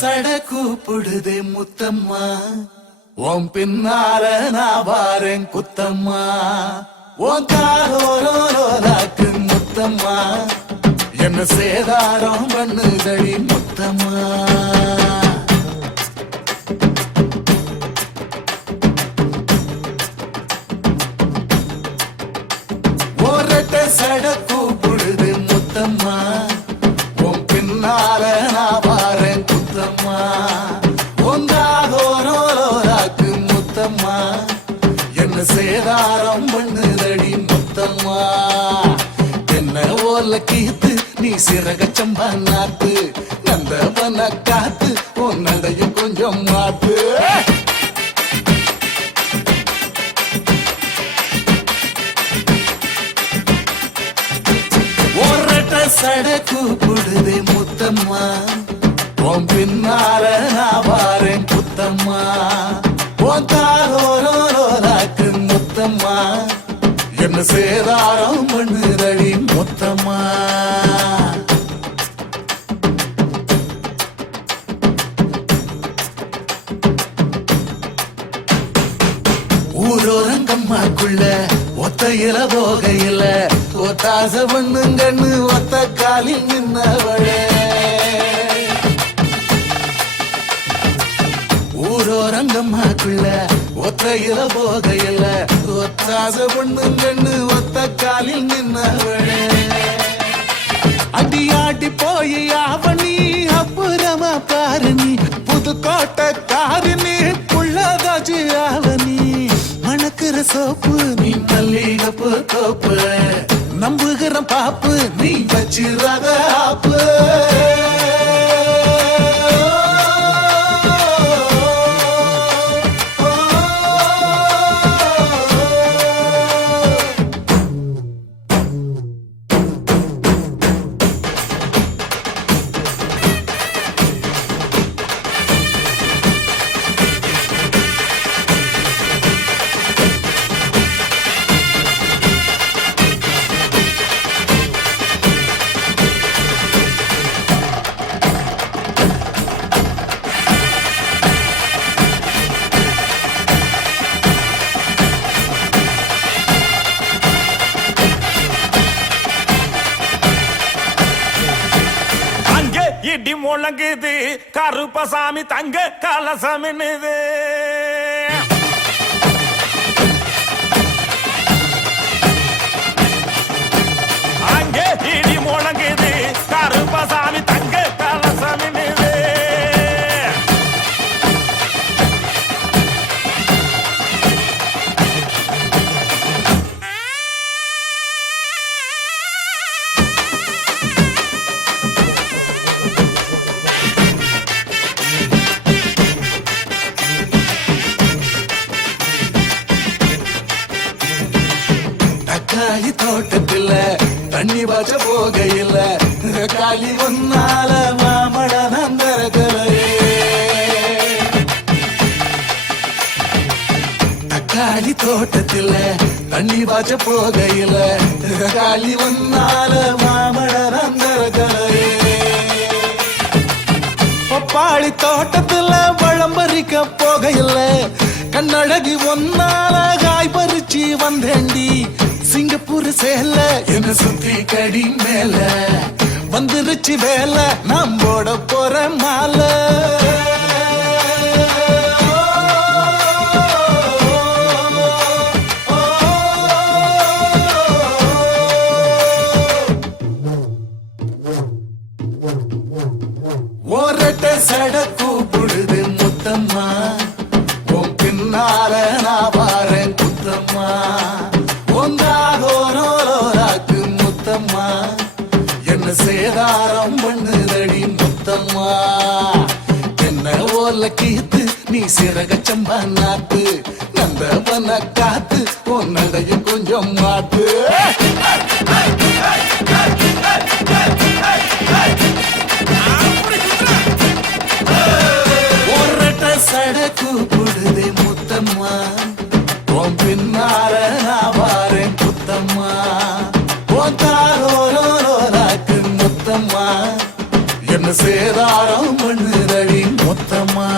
சட கூப்பிடுதே முத்தம்மா, உன் பின்னால நான் வாரேன் குத்தம்மா, உன் காலோரோராக்கு முத்தம்மா, என்ன சேதாரம் பண்ணுதடி முத்தம்மா. ஒரட்ட சட கூப்பிடுது முத்தம்மா, உன் பின்னால நான் வாரேன் குத்தம்மா, ஒன்றாகோரோராக்கு முத்தம்மா, என்ன சேதாரம் பண்ணுதடி முத்தம்மா. என்ன ஓல கீத்து நீ சிறகச்சம்பா நாத்து, நந்தவன காத்து உன் நடையும் கொஞ்சம் மாத்து. சட கூப்பிடுதே முத்தம்மா, உன் பின்னால நான் வாரேன் குத்தம்மா, உன் தாரோரோராக்கு முத்தம்மா, என்ன சேதாரம் பண்ணுதடி முத்தம்மா. ஊரோரங்கம்மாக்குள்ள ஒத்தையில போகையில ஒத்தாச பண்ணுங்கண்ணு ஒத்த காலில் நின்னவளே. ஊரோரங்கம்மாக்குள்ள ஒத்தையில போகையில ஒத்தாச பண்ணுங்கண்ணு ஒத்த காலில் நின்னவளே. அடியாடி போய் ஆவணி அப்புறமா பாரு நீ, புதுக்கோட்டை காரு நீ, புள்ளதாச்சு ஆவணி, மணக்கிற சோப்பு நீ, மல்லிகப்பு தோப்பு, நம்புகிற பாப்பு நீ வச்சிராத ஆப்பு. இடி முழங்குது கருப்பசாமி தங்க கலசமின்னுது. அங்கே இடி முழங்குது கருப்பசாமி தங்க கலசமின்னுது. காளி தோட்டத்தில தண்ணி பாய்ச்ச போகையில காளி ஒன்னால மாமட நந்தரகலையே. தக்காளி தோட்டத்தில தண்ணி பாய்ச்ச போகையில காளி ஒன்னால மாமட நந்தரகலையே. பப்பாளி தோட்டத்துல பழம் பறிக்க போகையில கண்ணழகி ஒன்னால காய் பறிச்சு வந்தேண்டி. சிங்கப்பூர் சேல என்ன சுத்தி கடி மேல வந்துருச்சு வேலை, நாம் போட போற மாலை. ஒரட்ட சட கூப்பிடுது முத்தம்மா, உன் பின்னால நான் வாரேன் குத்தம்மா, ஒன்றாகோரோராக்கு முத்தம்மா, என்ன சேதாரம் பண்ணுதடி முத்தம்மா. என்ன ஓல கீத்து நீ சிறகச்சம்பா நாத்து, நந்தவன காத்து உன் நடையும் கொஞ்சம் மாத்து. சட கூப்பிடுதே முத்தம்மா, உன் பின்னால நான் வாரேன் குத்தம்மா, உன் தாரோரோராக்கு முத்தம்மா, என்ன சேதாரம் பண்ணுதடி மொத்தமா